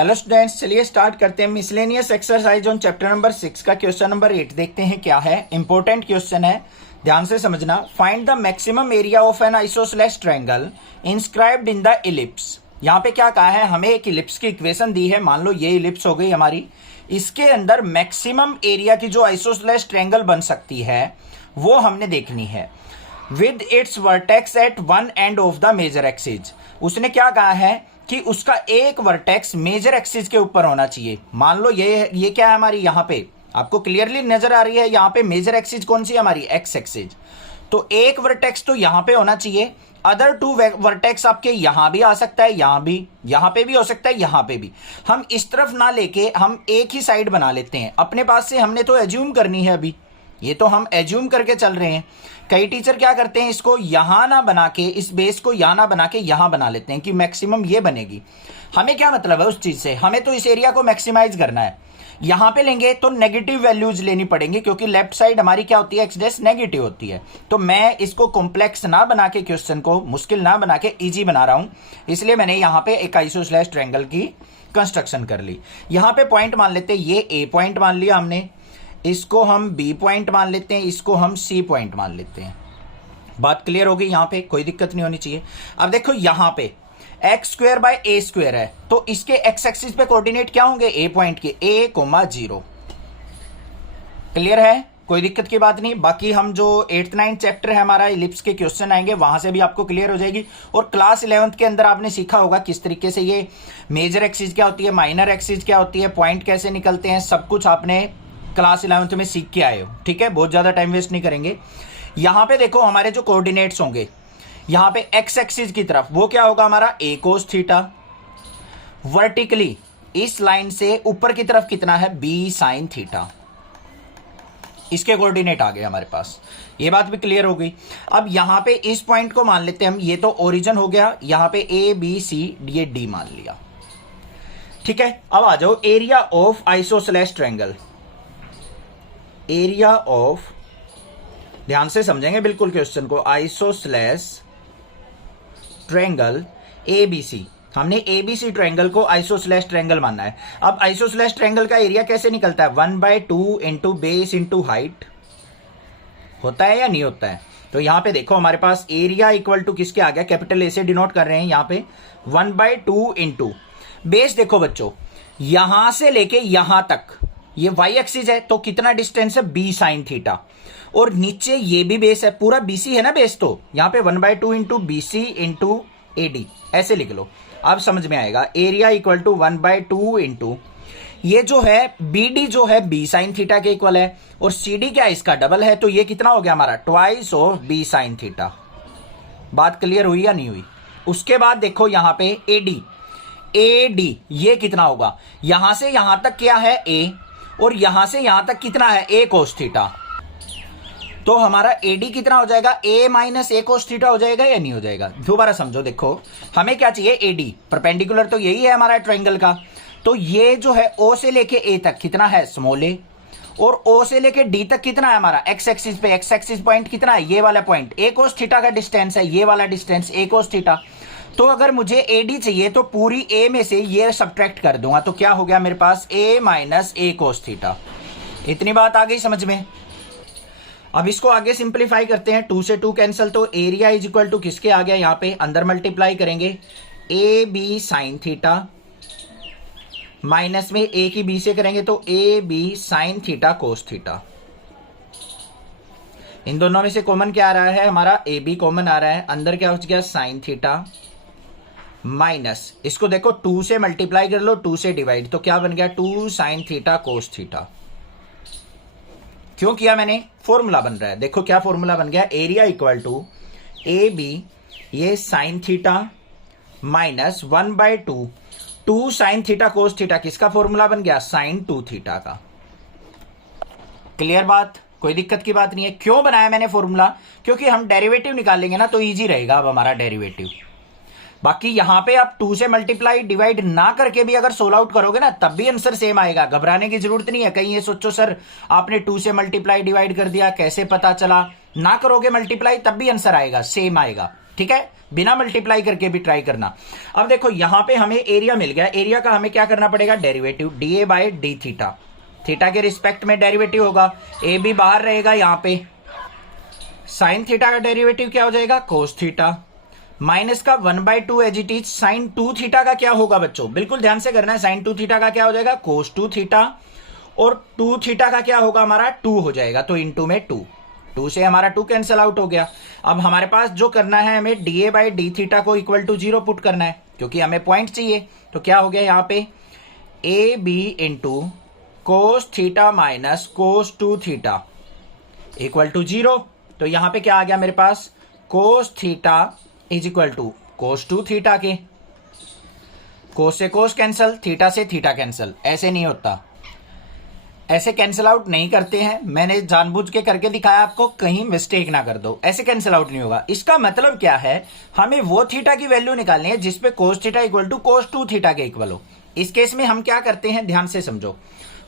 Hello students, चलिए start करते हैं। Miscellaneous exercise on chapter number 6 का क्वेश्चन नंबर 8 देखते हैं क्या है। इंपॉर्टेंट क्वेश्चन है, ध्यान से समझना। Find the maximum area of N isosceles triangle inscribed in the ellipse. यहाँ पे क्या कहा है, हमें एक इलिप्स की इक्वेशन दी है। मान लो ये इलिप्स हो गई हमारी, इसके अंदर मैक्सिमम एरिया की जो आइसोसेलेस ट्रायंगल बन सकती है वो हमने देखनी है with its vertex at one end of the major axis. उसने क्या कहा है कि उसका एक वर्टेक्स मेजर एक्सिस के ऊपर होना चाहिए। मान लो ये क्या है हमारी, यहाँ पे आपको क्लियरली नजर आ रही है, यहाँ पे मेजर एक्सिस कौन सी है हमारी, एक्स एक्सिस। तो एक वर्टेक्स तो यहाँ पे होना चाहिए, अदर टू वर्टेक्स आपके यहाँ भी आ सकता है, यहाँ पे भी हो सकता है, यहाँ पे भी। हम इस तरफ ना लेके हम एक ही साइड बना लेते हैं अपने पास से। हमने तो एज्यूम करनी है, अभी ये तो हम एज्यूम करके चल रहे हैं। कई टीचर क्या करते हैं, इसको यहां ना बना के, इस बेस को यहां ना बना के यहां बना लेते हैं कि मैक्सिमम ये बनेगी। हमें क्या मतलब है उस चीज से, हमें तो इस एरिया को मैक्सिमाइज करना है। यहां पे लेंगे तो नेगेटिव वैल्यूज लेनी पड़ेंगी, क्योंकि लेफ्ट साइड हमारी क्या होती है, एक्स डैश नेगेटिव होती है। तो मैं इसको कॉम्प्लेक्स ना बना के, क्वेश्चन को मुश्किल ना बना के इजी बना रहा हूं, इसलिए मैंने यहां पे एक आइसोसेलेस ट्रायंगल की कंस्ट्रक्शन कर ली। यहां पे पॉइंट मान लेते हैं, ये ए पॉइंट मान लिया हमने, इसको हम बी पॉइंट मान लेते हैं, इसको हम सी पॉइंट मान लेते हैं। बात क्लियर होगी, यहां पे कोई दिक्कत नहीं होनी चाहिए। अब देखो यहां पे x square by A square है, तो इसके एक्स एक्सिस पे कोऑर्डिनेट क्या होंगे, ए पॉइंट के, a, 0। क्लियर है, कोई दिक्कत की बात नहीं। बाकी हम जो 8th 9th चैप्टर है हमारा, इलिप्स के क्वेश्चन आएंगे, वहां से भी आपको क्लियर हो जाएगी। और क्लास 11th के अंदर आपने सीखा होगा किस तरीके से ये मेजर एक्सिस क्या होती है, माइनर एक्सिस क्या होती है, पॉइंट कैसे निकलते हैं, सब कुछ आपने क्लास 11th में सीख के आए हो। ठीक है, बहुत ज्यादा टाइम वेस्ट नहीं करेंगे। यहां पे देखो हमारे जो कोऑर्डिनेट्स होंगे, यहां पे एक्स एक्सिस की तरफ वो क्या होगा हमारा, a cos थीटा। वर्टिकली इस लाइन से ऊपर की तरफ कितना है, b sin थीटा। इसके कोऑर्डिनेट आ गए हमारे पास, ये बात भी क्लियर हो गई। अब यहां पे इस पॉइंट को मान लेते हैं हम, ये तो ओरिजिन हो गया, यहां पे a b c ये d मान लिया। ठीक है, अब आ जाओ area of isosceles triangle. Area of, ध्यान से समझेंगे बिल्कुल क्वेश्चन को, आइसोसेलेस ट्रायंगल एबीसी। हमने एबीसी ट्रायंगल को आइसोसेलेस ट्रायंगल मानना है। अब आइसोसेलेस ट्रायंगल का एरिया कैसे निकलता है, 1/2 इंटू बेस इंटू हाइट होता है या नहीं होता है। तो यहां पे देखो हमारे पास एरिया इक्वल टू किसके आ गया, कैपिटल ए से डिनोट कर रहे हैं यहां पे, 1/2 इंटू बेस। देखो बच्चों, यहां से लेके यहां तक ये वाई एक्सिस है, तो कितना डिस्टेंस है, b sin थीटा। और नीचे ये भी बेस है, पूरा BC है ना बेस, तो यहां पे 1/2 इंटू BC इंटू AD ऐसे लिख लो, अब समझ में आएगा। एरिया इक्वल टू 1/2 इंटू ये जो है BD जो है b sin थीटा के इक्वल है, और CD क्या है, इसका डबल है, तो ये कितना हो गया हमारा, twice of b sin theta. बात क्लियर हुई या नहीं हुई। उसके बाद देखो यहां पे AD ये कितना होगा, यहां से यहां तक क्या है a, और यहां से यहां तक कितना है, a cos थीटा। तो हमारा AD कितना हो जाएगा, a minus a cos theta हो जाएगा या नहीं हो जाएगा। दोबारा समझो, देखो हमें क्या चाहिए, AD परपेंडिकुलर तो यही है हमारा ट्रायंगल का। तो ये जो है O से लेके A तक कितना है, स्मॉल a, और O से लेके D तक कितना है हमारा, एक्स एक्सिस पे, एक्स एक्सिस पॉइंट कितना है, ये वाला पॉइंट, a cos थीटा का डिस्टेंस है, ये वाला डिस्टेंस a cos थीटा। तो अगर मुझे AD चाहिए तो पूरी A में से ये सब्ट्रैक्ट कर दूंगा, तो क्या हो गया मेरे पास, a minus a cos theta. इतनी बात आ गई समझ में। अब इसको आगे सिंपलीफाई करते हैं, 2 से 2 कैंसिल, तो एरिया इज इक्वल टू किसके आ गया, यहां पे अंदर मल्टीप्लाई करेंगे, A B sine theta, minus में ए की बी से करेंगे तो A B sine theta cos theta. इन दोनों में से कॉमन क्या आ रहा है हमारा, ए बी कॉमन आ रहा है, अंदर क्या हो गया, साइन थीटा, माइनस इसको देखो 2 से मल्टीप्लाई कर लो, 2 से डिवाइड, तो क्या बन गया, 2 साइन थीटा कोस थीटा। क्यों किया मैंने, फॉर्मूला बन रहा है, देखो क्या फॉर्मूला बन गया, area equal to A B ये sine theta minus 1/2 2 sine theta cos theta, किसका फॉर्मूला बन गया, साइन 2 थीटा का। क्लियर बात, कोई दिक्कत की बात नहीं है। क्यों बनाया मैंने फॉर्मूला, क्योंकि हम डेरिवेटिव निकालेंगे ना, तो इजी रहेगा अब हमारा डेरिवेटिव। बाकी यहां पे आप 2 से मल्टीप्लाई डिवाइड ना करके भी अगर सोल्व आउट करोगे ना, तब भी आंसर सेम आएगा, घबराने की जरूरत नहीं है। कहीं ये सोचो सर आपने 2 से मल्टीप्लाई डिवाइड कर दिया, कैसे पता चला, ना करोगे मल्टीप्लाई तब भी आंसर आएगा, सेम आएगा। ठीक है, बिना मल्टीप्लाई करके भी ट्राई करना। अब देखो यहां पे हमें एरिया मिल गया, एरिया का हमें क्या करना पड़ेगा, derivative D A by D theta, theta के रिस्पेक्ट में डेरिवेटिव होगा, ए भी बाहर रहेगा, यहां पे साइन थीटा का डेरिवेटिव क्या हो जाएगा, कोस थीटा, माइनस का 1/2 as it is, sine 2 theta का क्या होगा बच्चों, बिल्कुल ध्यान से करना है, साइन 2 थीटा का क्या हो जाएगा, कोस 2 थीटा, और 2 थीटा का क्या होगा हमारा, 2 हो जाएगा, तो इनटू में 2 से हमारा 2 कैंसिल आउट हो गया। अब हमारे पास जो करना है, हमें D A by D theta को इक्वल टू 0 पुट करना है, क्योंकि हमें पॉइंट चाहिए। तो क्या हो गया यहाँ पे, A B into cos theta minus cos 2 theta equal to 0। तो यहां पे क्या आ गया मेरे पास, cos theta is equal to cos 2 theta के, कोस से कोस कैंसल, थीटा से थीटा कैंसल, ऐसे नहीं होता, ऐसे कैंसिल आउट नहीं करते हैं, मैंने जानबूझ के करके दिखाया आपको, कहीं मिस्टेक ना कर दो, ऐसे कैंसिल आउट नहीं होगा। इसका मतलब क्या है, हमें वो थीटा की वैल्यू निकालनी है जिसपे cos theta equal to cos 2 theta के इक्वल हो। इस केस में हम क्या करते हैं, ध्यान से समझो,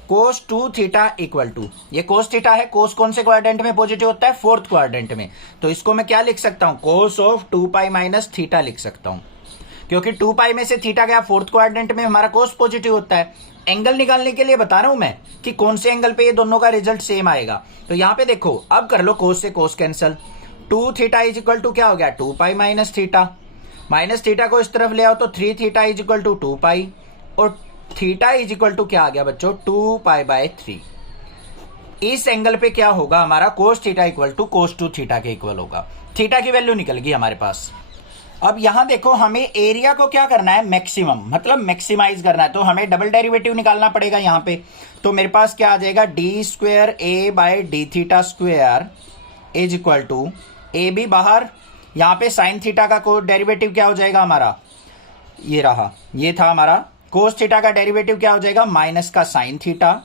कोस 2 थीटा इक्वल टू, ये कोस थीटा है, कोस कौन से क्वाड्रेंट में पॉजिटिव होता है, 4th क्वाड्रेंट में, तो इसको मैं क्या लिख सकता हूं, cos of 2 pi minus theta लिख सकता हूं, क्योंकि 2 पाई में से थीटा गया 4th क्वाड्रेंट में, हमारा कोस पॉजिटिव होता है। एंगल निकालने के लिए बता रहा हूं मैं कि कौन से एंगल पे ये दोनों का रिजल्ट सेम आएगा। तो यहां पे देखो, अब कर लो कोस से cos cancel, 2 theta is equal to क्या हो गया, 2 pi minus theta, minus theta को इस तरफ ले आओ तो 3 theta is equal to 2 pi, और थीटा इज इक्वल टू क्या आ गया बच्चों, 2 पाई बाय 3। इस एंगल पे क्या होगा हमारा, cos theta equal to cos 2 theta के इक्वल होगा, थीटा की वैल्यू निकल गई हमारे पास। अब यहां देखो, हमें एरिया को क्या करना है, मैक्सिमम, मतलब मैक्सिमाइज करना है, तो हमें डबल डेरिवेटिव निकालना पड़ेगा यहां पे। तो मेरे पास क्या आ जाएगा, d square A by D theta square is equal to, A B बाहर, यहां पे साइन थीटा का डेरिवेटिव क्या हो जाएगा हमारा, ये रहा, ये था हमारा कोस थीटा का डेरिवेटिव क्या हो जाएगा, माइनस का साइन थीटा,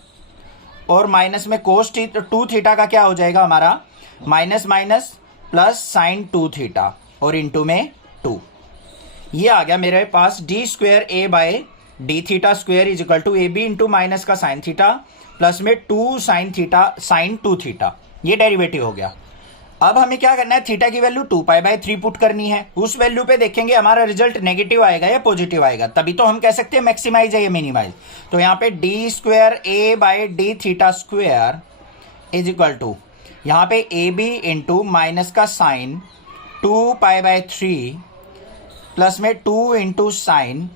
और माइनस में कोस 2 थीटा का क्या हो जाएगा हमारा, minus minus plus sine 2 theta, और इंटू में 2। ये आ गया मेरे पास D square A by D theta square is equal to A B into minus का साइन थीटा प्लस में 2 साइन थीटा साइन 2 थीटा, ये डेरिवेटिव हो गया। अब हमें क्या करना है, थीटा की वैल्यू 2 पाई बाय 3 पुट करनी है, उस वैल्यू पे देखेंगे हमारा रिजल्ट नेगेटिव आएगा या पॉजिटिव आएगा, तभी तो हम कह सकते हैं मैक्सिमाइज है या मिनिमाइज। तो यहां पे d square A by D theta square is equal to, यहां पे ए बी इंटू माइनस का साइन 2 पाई बाय 3 प्लस में 2 into sine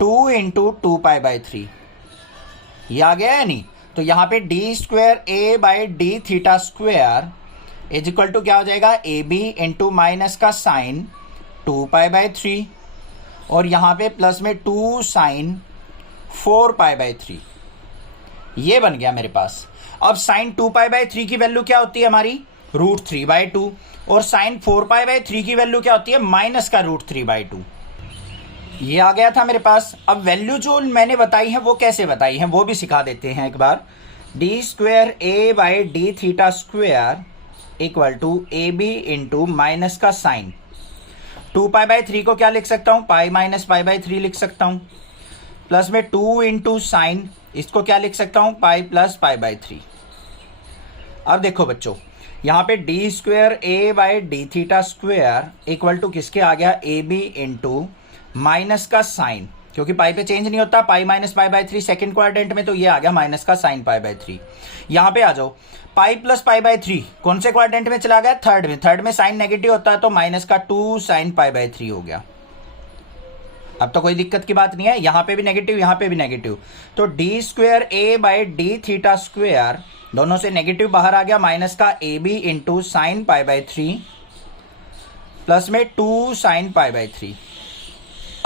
2 into 2 pi by 3, ये आ गया है नहीं। तो यहां पे d square A by D theta square is equal to क्या हो जाएगा, ए बी इंटू माइनस का साइन 2 पाई बाय 3, और यहां पे प्लस में 2 साइन 4 पाई बाय 3, ये बन गया मेरे पास। अब साइन 2 पाई बाय 3 की वैल्यू क्या होती है हमारी, √3/2, और साइन 4 पाई बाय 3 की वैल्यू क्या होती है, माइनस का √3/2। ये आ गया था मेरे पास। अब वैल्यू जो मैंने बताई है वो कैसे बताई है वो भी सिखा देते हैं एक बार। D square A by D theta square equal to A B into minus का साइन 2 पाई बाय 3 को क्या लिख सकता हूं, पाई माइनस पाई बाय 3 लिख सकता हूं, प्लस में 2 इंटू साइन, इसको क्या लिख सकता हूं, पाई प्लस पाई बाय 3। अब देखो बच्चों, यहां पे d square A by D theta square equal to किसके आ गया, ए बी इंटू माइनस का साइन, क्योंकि पाई पे चेंज नहीं होता, pi minus pi by 3 second quadrant में, तो ये आ गया माइनस का साइन पाई बाय 3। यहां पे आ जाओ, पाई प्लस पाई बाय 3 कौन से क्वाड्रेंट में चला गया, थर्ड में, थर्ड में साइन नेगेटिव होता है तो माइनस का 2 साइन पाई बाय 3 हो गया। अब तो कोई दिक्कत की बात नहीं है, यहां पे भी नेगेटिव यहां पे भी नेगेटिव, तो d square A by D theta square दोनों से नेगेटिव बाहर आ गया, माइनस का A B into sine pi by 3 plus में 2 साइन पाई बाय 3।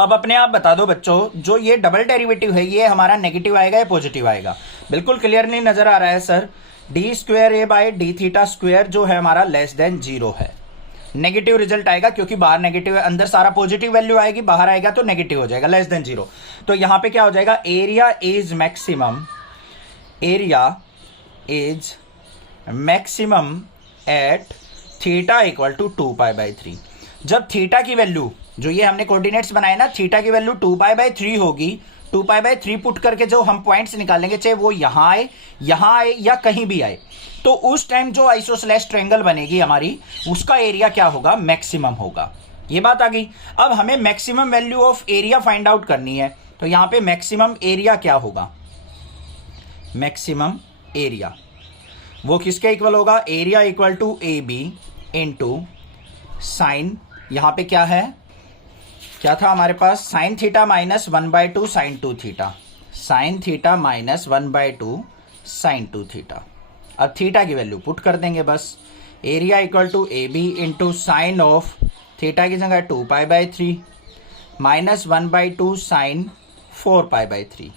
अब अपने आप बता दो बच्चों, जो ये डबल डेरिवेटिव है ये हमारा नेगेटिव आएगा या पॉजिटिव आएगा, बिल्कुल क्लियरली नजर आ रहा है sir. D square A by D theta square जो है हमारा लेस देन 0 है, नेगेटिव रिजल्ट आएगा, क्योंकि बाहर नेगेटिव है, अंदर सारा पॉजिटिव वैल्यू आएगी, बाहर आएगा तो नेगेटिव हो जाएगा, लेस देन 0। तो यहां पे क्या हो जाएगा, area is maximum, area is maximum at theta equal to 2 pi by 3। जब थीटा की वैल्यू, जो ये हमने कोऑर्डिनेट्स बनाए ना, थीटा की वैल्यू 2 पाई बाय 3 होगी, 2 पाई बाय 3 पुट करके जो हम पॉइंट्स निकालेंगे, चाहे वो यहां आए या कहीं भी आए, तो उस टाइम जो आइसोसेलेस ट्रायंगल बनेगी हमारी, उसका एरिया क्या होगा, मैक्सिमम होगा। ये बात आ गई। अब हमें maximum value of area find out करनी है, तो यहां पे मैक्सिमम एरिया क्या होगा, मैक्सिमम एरिया वो किसके इक्वल होगा, area equal to A B into sine, यहां पे क्या है, क्या था हमारे पास, sine theta minus 1/2 sine 2 theta, sine theta minus 1/2 sine 2 theta. अब थीटा की वैल्यू पुट कर देंगे बस, area equal to A B into sine of theta की जगह 2π/3 माइनस 1/2 साइन 4π/3।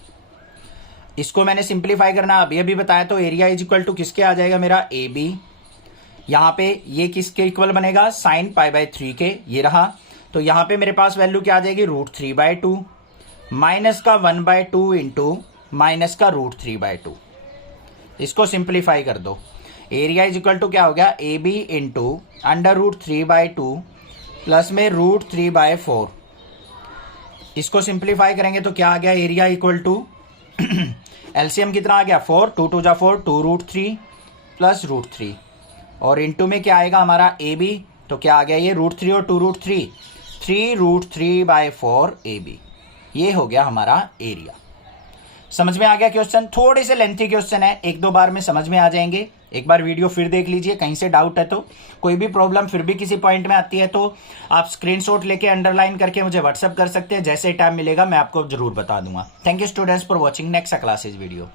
इसको मैंने सिंप्लीफाई करना अभी अभी बताया, तो एरिया इज इक्वल टू किसके आ जाएगा मेरा, ए बी, यहां पे ये किसके इक्वल बनेगा, साइन π/3 के, ये रहा। तो यहां पे मेरे पास वैल्यू क्या आ जाएगी, √3/2 माइनस का 1/2 इंटू माइनस का √3/2। इसको सिंप्लीफाई कर दो, एरिया इज इक्वल टू क्या हो गया, ए बी इंटू √3/2 प्लस में √3/4। इसको सिंप्लीफाई करेंगे तो क्या आ गया, एरिया इक्वल टू एलसीएम कितना आ गया, 4, 2 2 जा 4, 2√3 प्लस √3 और इंटू में क्या आएगा हमारा ए बी, तो क्या आ गया ये √3 और 2√3, 3√3/4 ए बी। ये हो गया हमारा एरिया। समझ में आ गया क्वेश्चन, थोड़े से लेंथी क्वेश्चन है, एक दो बार में समझ में आ जाएंगे। एक बार वीडियो फिर देख लीजिए, कहीं से डाउट है तो, कोई भी प्रॉब्लम फिर भी किसी पॉइंट में आती है तो आप स्क्रीनशॉट लेके अंडरलाइन करके मुझे व्हाट्सएप कर सकते हैं, जैसे टाइम मिलेगा मैं आपको जरूर बता दूंगा। Thank you students for watching next classes video.